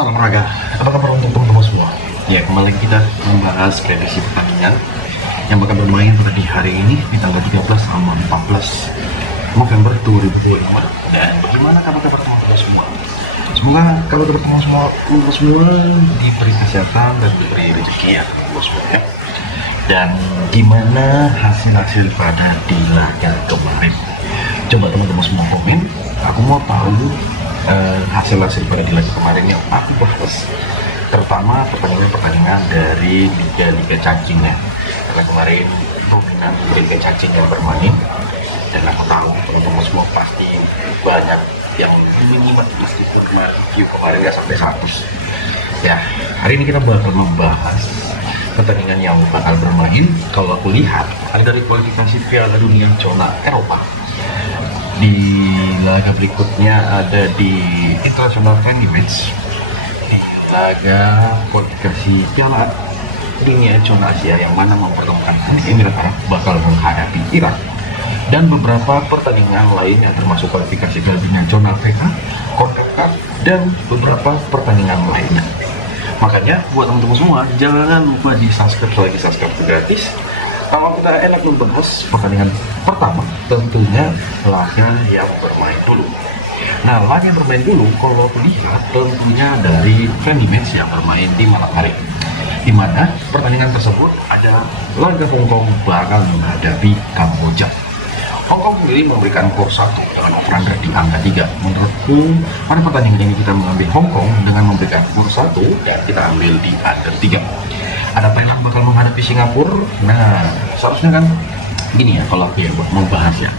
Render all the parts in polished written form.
Salam olahraga, apa kabar untuk teman-teman semua? Ya, kembali kita membahas prediksi pertandingan yang bakal bermain pada di hari ini di tanggal 13 sama 14 November 2025. Dan bagaimana kabar-kabar teman-teman semua? Semoga kabar teman-teman semua diberi kesehatan dan diberi rezeki ya, teman-teman semua ya. Dan gimana hasil-hasil pada di laga kemarin? Coba teman-teman semua komen. Aku mau tahu hasil-hasil pada di laga kemarin yang aku bahas, terutama pertandingan dari liga-liga cacing ya, karena kemarin dominan liga cacing yang bermain, dan aku tahu teman-teman semua pasti banyak yang menyimak meskipun review kemarin nggak sampai 100 ya. Hari ini kita bakal membahas pertandingan yang bakal bermain. Kalau aku lihat ada dari kualifikasi Piala Dunia zona Eropa. Di laga berikutnya ada di International Friendly Match, di laga kualifikasi Piala Dunia zona Asia yang mana mempertemukan Uni Emirat Arab bakal menghadapi Irak, dan beberapa pertandingan lainnya termasuk kualifikasi Piala Dunia zona Afrika, CONCACAF, dan beberapa pertandingan lainnya. Makanya buat teman-teman semua jangan lupa di subscribe, lagi subscribe gratis. Kalau kita enak membahas pertandingan pertama, tentunya laga yang bermain dulu. Nah, laga yang bermain dulu kalau lihat tentunya dari friendly match yang bermain di malam hari, di mana pertandingan tersebut ada laga Hongkong bakal menghadapi Kamboja. Hongkong sendiri memberikan skor 1 dengan over-under di angka 3. Menurutku pada pertandingan ini kita mengambil Hongkong dengan memberikan skor 1 dan kita ambil di under 3. Ada Thailand bakal menghadapi Singapura. Nah, seharusnya kan gini ya, kalau aku ya buat membahas ya,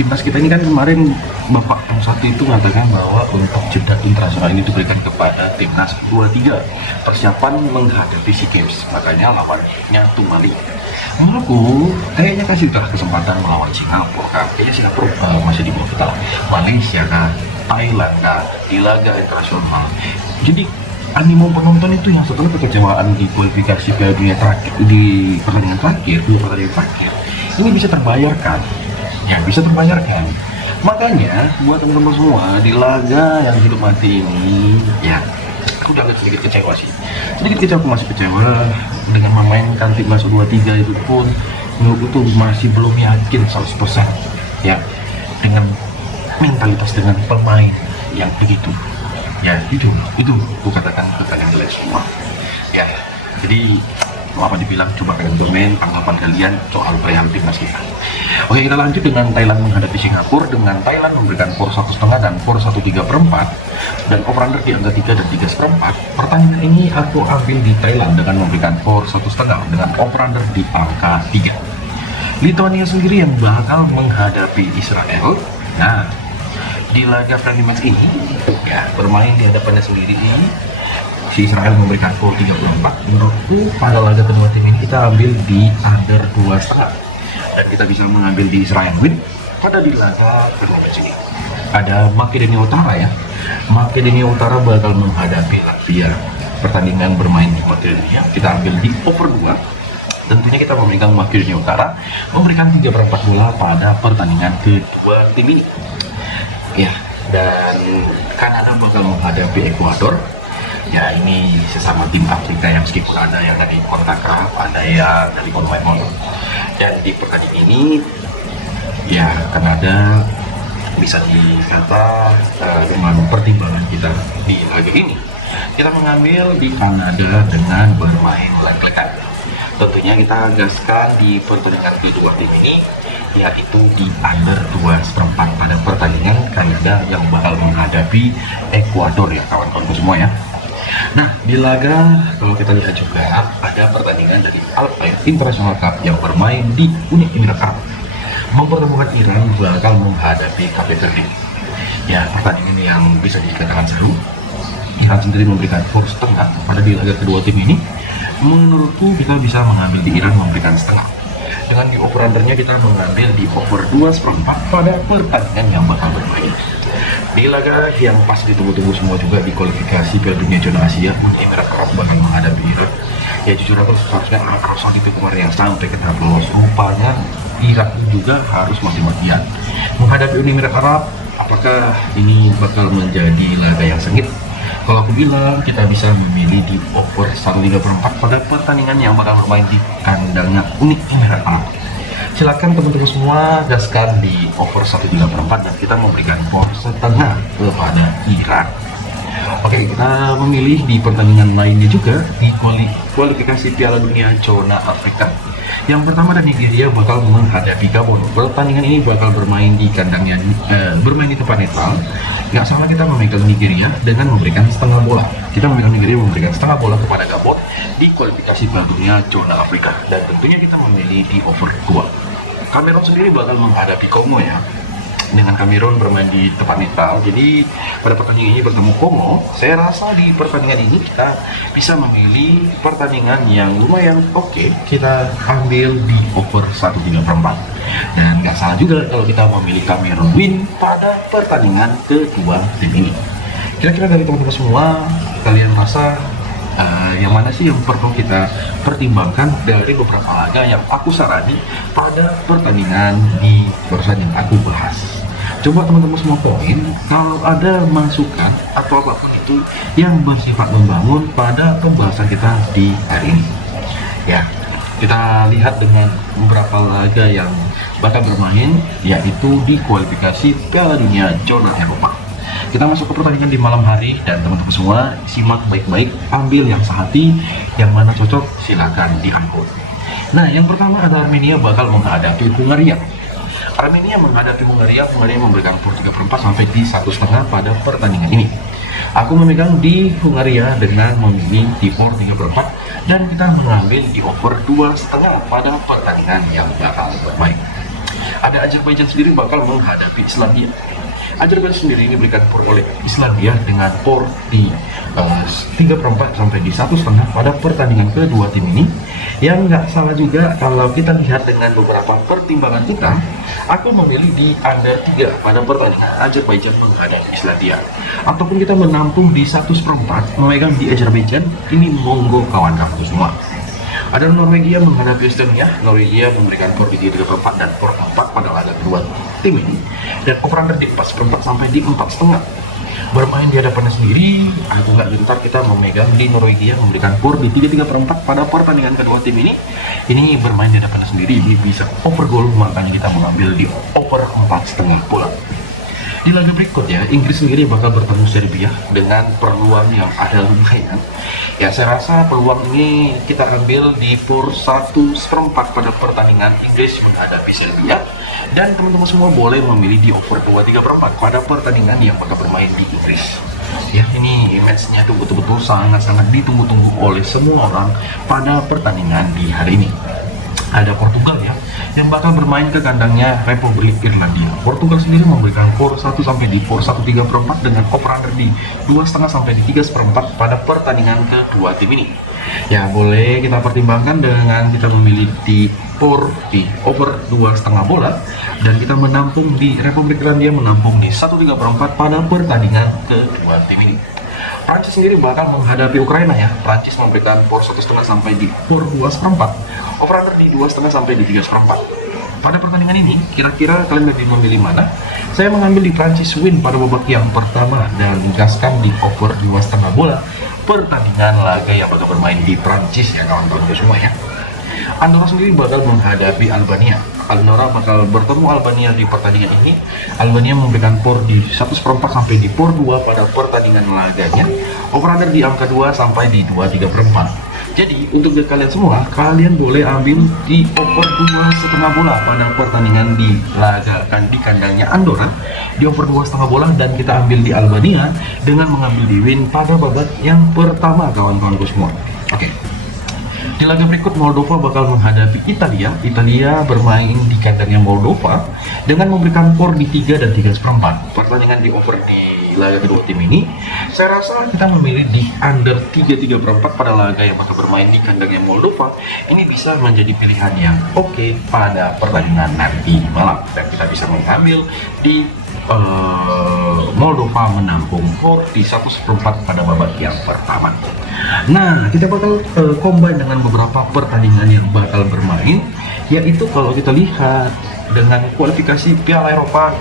timnas kita ini kan kemarin Bapak yang satu itu mengatakan bahwa untuk jeda internasional ini diberikan kepada timnas 23 persiapan menghadapi SEA Games, makanya lawannya Tumali. Menurutku kayaknya kasih kesempatan melawan Singapura kan, kayaknya Singapura masih di bawah kita, Malaysia kan, Thailand kan, di laga internasional. Jadi animo penonton itu yang setelah kekecewaan di kualifikasi Piala Dunia terakhir, di pertandingan terakhir, dua pertandingan terakhir, ini bisa terbayarkan ya, bisa terbayarkan. Makanya buat teman-teman semua di laga yang hidup mati ini ya, aku udah agak sedikit kecewa sih, aku masih kecewa dengan memainkan timnas U23 itu pun menurutku tuh masih belum yakin 100% ya, dengan mentalitas, dengan pemain yang begitu ya, itu aku katakan pertanyaan kalian semua ya. Jadi apa dibilang, coba kalian komen tanggapan kalian soal perihal timnas kita. Oke, kita lanjut dengan Thailand menghadapi Singapura, dengan Thailand memberikan skor 1,5 dan skor 1,3/4 dan over-under di angka 3 dan 3/4. Pertandingan ini aku ambil di Thailand dengan memberikan skor 1,5 dengan over-under di angka 3. Lithuania sendiri yang bakal menghadapi Israel. Nah, di laga friendly match ini ya, bermain di hadapannya sendiri ini, si Israel memberikan skor 34. Menurutku pada laga kedua tim ini kita ambil di under 2,5 dan kita bisa mengambil di Israel win pada di laga kedua match ini. Ada Makedonia Utara ya, Makedonia Utara bakal menghadapi Latvia. Pertandingan bermain di Makedonia, kita ambil di over 2. Tentunya kita memegang Makedonia Utara memberikan 3/4 bola pada pertandingan kedua tim ini ya. Dan Kanada bakal menghadapi Ekuador ya, ini sesama tim Afrika yang meskipun ada yang dari CONCACAF, ada yang dari CONMEBOL. Dan di pertandingan ini ya, Kanada bisa dikata dengan pertimbangan kita di laga ini, kita mengambil di Kanada dengan bermain lek-lekan. Tentunya kita gaskan di pertandingan kedua tim ini yaitu di under 2/4 pada pertandingan Kanada yang bakal menghadapi Ekuador ya kawan-kawanku semua ya. Nah, di laga kalau kita lihat juga ada pertandingan dari Alpine International Cup yang bermain di Uni Emirat Arab, mempertemukan Iran bakal menghadapi Cape Verde ya. Pertandingan yang bisa dikatakan seru. Iran sendiri memberikan skor 1,5 pada di laga kedua tim ini. Menurutku kita bisa mengambil di Iran memberikan 1,5. Dengan di over-undernya kita mengambil di over 2/4 pada pertandingan yang bakal bermain. Di laga yang pas ditunggu-tunggu semua juga di kualifikasi Piala Dunia zona Asia, Uni Emirat Arab bakal menghadapi Irak. Ya jujur aku seharusnya Arab Saudi itu kemarin yang sampai ke tahap lolos, rupanya Irak juga harus mati-matian menghadapi Uni Emirat Arab. Apakah ini bakal menjadi laga yang sengit? Kalau aku bilang kita bisa memilih di over 1.34 pada pertandingan yang bakal bermain di kandangnya Uni Emirat Arab. Silakan teman-teman semua gaskan di over 1.34 dan kita memberikan skor setengah kepada Irak. Oke, kita memilih di pertandingan lainnya juga di kualifikasi Piala Dunia zona Afrika. Yang pertama ada Nigeria bakal menghadapi Gabon. Pertandingan ini bakal bermain di kandangnya, bermain di tempat netral. Nggak salah kita memegang Nigeria dengan memberikan setengah bola. Kita memegang Nigeria memberikan setengah bola kepada Gabon di kualifikasi Piala Dunia zona Afrika. Dan tentunya kita memilih di over 2. Kamerun sendiri bakal menghadapi Kongo ya. Dengan Kamerun bermain di tempat netral, jadi pada pertandingan ini bertemu Kongo. Saya rasa di pertandingan ini kita bisa memilih pertandingan yang lumayan oke. Kita ambil di over 1.34 dan nggak salah juga kalau kita memilih Kamerun win pada pertandingan kedua tim ini. Kira-kira dari teman-teman semua, kalian rasa yang mana sih yang perlu kita pertimbangkan dari beberapa laga yang aku sarani pada pertandingan di barusan yang aku bahas? Coba teman-teman semua poin kalau ada masukan atau apapun itu yang bersifat membangun pada pembahasan kita di hari ini. Ya, kita lihat dengan beberapa laga yang bakal bermain, yaitu di kualifikasi Piala Dunia zona Eropa. Kita masuk ke pertandingan di malam hari dan teman-teman semua simak baik-baik, ambil yang sehati, yang mana cocok silakan diangkut. Nah, yang pertama ada Armenia bakal menghadapi Hungaria. Armenia menghadapi Hungaria memberikan skor 3/4 sampai di 1,5 pada pertandingan ini. Aku memegang di Hungaria dengan memilih di skor 3/4 dan kita mengambil di over 2,5 pada pertandingan yang bakal bermain. Ada Azerbaijan sendiri bakal menghadapi Islandia. Azerbaijan sendiri diberikan skor oleh Islandia dengan skor di 3/4 sampai di 1,5 pada pertandingan kedua tim ini. Yang nggak salah juga kalau kita lihat dengan beberapa pertimbangan kita, aku memilih di under 3 pada pertandingan Azerbaijan menghadapi Islandia. Ataupun kita menampung di 1/4 memegang di Azerbaijan, ini monggo kawan-kawan semua. Ada Norwegia menghadapi Estonia. Norwegia memberikan skor di 3/4 dan skor 4 pada laga kedua tim ini. Dan over-under di 4/4 sampai di 4,5. Bermain di hadapannya sendiri, aku nggak gentar kita memegang di Norwegia memberikan skor di 3/4 pada pertandingan kedua tim ini. Ini bermain di hadapannya sendiri, ini bisa over goal, makanya kita mengambil di over 4,5 bola. Di laga berikutnya, Inggris sendiri bakal bertemu Serbia dengan peluang yang ada lumayan. Ya, saya rasa peluang ini kita ambil di skor 1/4 pada pertandingan Inggris menghadapi Serbia. Dan teman-teman semua boleh memilih di over 2/3 pada pertandingan yang bakal bermain di Inggris. Ya, ini matchnya tuh betul-betul sangat-sangat ditunggu-tunggu oleh semua orang pada pertandingan di hari ini. Ada Portugal ya, yang bakal bermain ke kandangnya Republik Irlandia. Portugal sendiri memberikan skor 1 sampai di skor 1/3 dengan over-under di 2,5 sampai di 3/4 pada pertandingan kedua tim ini. Ya, boleh kita pertimbangkan dengan kita memilih di skor di over 2,5 bola dan kita menampung di Republik Irlandia menampung di 1/3 pada pertandingan kedua tim ini. Prancis sendiri bakal menghadapi Ukraina ya. Prancis memberikan skor 1,5 sampai di skor 2,4. Over-under di 2,5 sampai di 3,4. Pada pertandingan ini, kira-kira kalian lebih memilih mana? Saya mengambil di Prancis win pada babak yang pertama dan gaskan di over 2,5 bola pertandingan laga yang bakal bermain di Prancis ya kawan-kawan semua ya. Andorra sendiri bakal menghadapi Albania. Andorra bakal bertemu Albania di pertandingan ini. Albania memberikan skor di 1/4 sampai di skor 2 pada pertandingan laganya. Over-under di angka 2 sampai di 2/3. Jadi untuk kalian semua, kalian boleh ambil di over 2,5 bola pada pertandingan di laga di kandangnya Andorra di over 2,5 bola dan kita ambil di Albania dengan mengambil di win pada babak yang pertama kawan-kawanku semua. Oke. Di laga berikut Moldova bakal menghadapi Italia. Italia bermain di kandangnya Moldova dengan memberikan skor di 3 dan 3/4. Pertandingan di over di laga kedua tim ini, saya rasa kita memilih di under 3/4 pada laga yang bakal bermain di kandangnya Moldova. Ini bisa menjadi pilihan yang oke pada pertandingan nanti malam dan kita bisa mengambil di Moldova menampung skor di 1/4 pada babak yang pertama. Nah, kita bakal combine dengan beberapa pertandingan yang bakal bermain, yaitu kalau kita lihat dengan kualifikasi Piala Eropa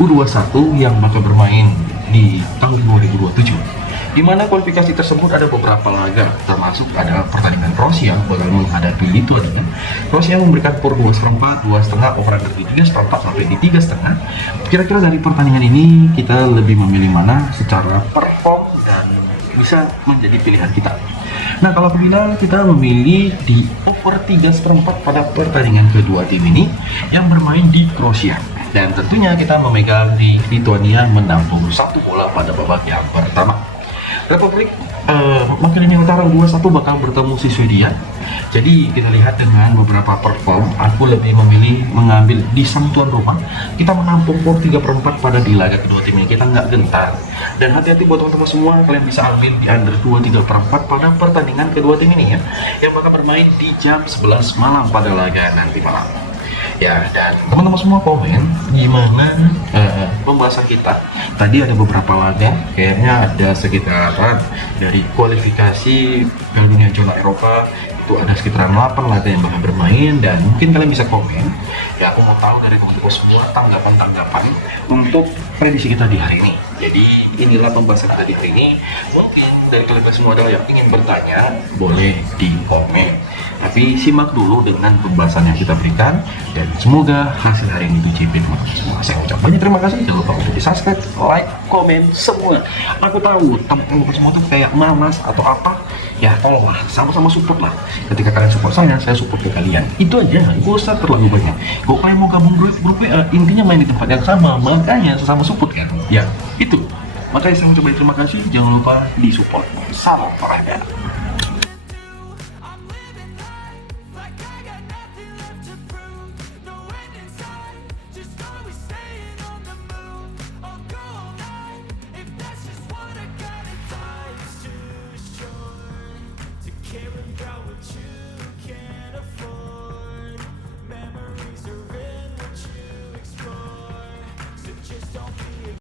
U21 yang bakal bermain di tahun 2027. Di mana kualifikasi tersebut ada beberapa laga, termasuk ada pertandingan Kroasia bakal menghadapi Lituania. Kroasia memberikan skor 2/4, 2,5, over-under di 3/4 sampai di 3,5. Kira-kira dari pertandingan ini kita lebih memilih mana secara perform dan bisa menjadi pilihan kita. Nah, kalau aku bilang kita memilih di over 3/4 pada pertandingan kedua tim ini yang bermain di Kroasia. Dan tentunya kita memegang di Lituania menang 1 bola pada babak yang pertama. Republik Makedonia Utara 2-1 bakal bertemu si Swedia. Jadi kita lihat dengan beberapa perform, aku lebih memilih mengambil di sang tuan rumah. Kita menampung skor 3/4 pada di laga kedua tim ini, kita nggak gentar. Dan hati-hati buat teman-teman semua, kalian bisa ambil di under 2 3/4 pada pertandingan kedua tim ini ya, yang bakal bermain di jam 11 malam pada laga nanti malam. Ya, dan teman-teman semua komen gimana pembahasan kita. Tadi ada beberapa laga, kayaknya ada sekitaran dari kualifikasi Piala Dunia zona Eropa itu ada sekitaran 8 laga yang bakal bermain, dan mungkin kalian bisa komen. Ya, aku mau tahu dari teman-teman semua tanggapan-tanggapan untuk prediksi kita di hari ini. Jadi inilah pembahasan kita di hari ini. Mungkin dari kalian semua adalah yang ingin bertanya, boleh di komen. Tapi simak dulu dengan pembahasan yang kita berikan, dan semoga hasil hari ini dicipin semua. Saya ucap banyak terima kasih. Jangan lupa untuk di subscribe, like, komen semua. Aku tahu teman-teman semua tuh kayak malas atau apa. Ya tolonglah, sama-sama support lah. Ketika kalian support saya support ke kalian. Itu aja, gak usah terlalu banyak. Kalau kalian mau gabung grup WA, intinya main di tempat yang sama. Makanya sesama support kan. Ya itu. Makanya saya ucapkan terima kasih. Jangan lupa di support. Salam olahraga.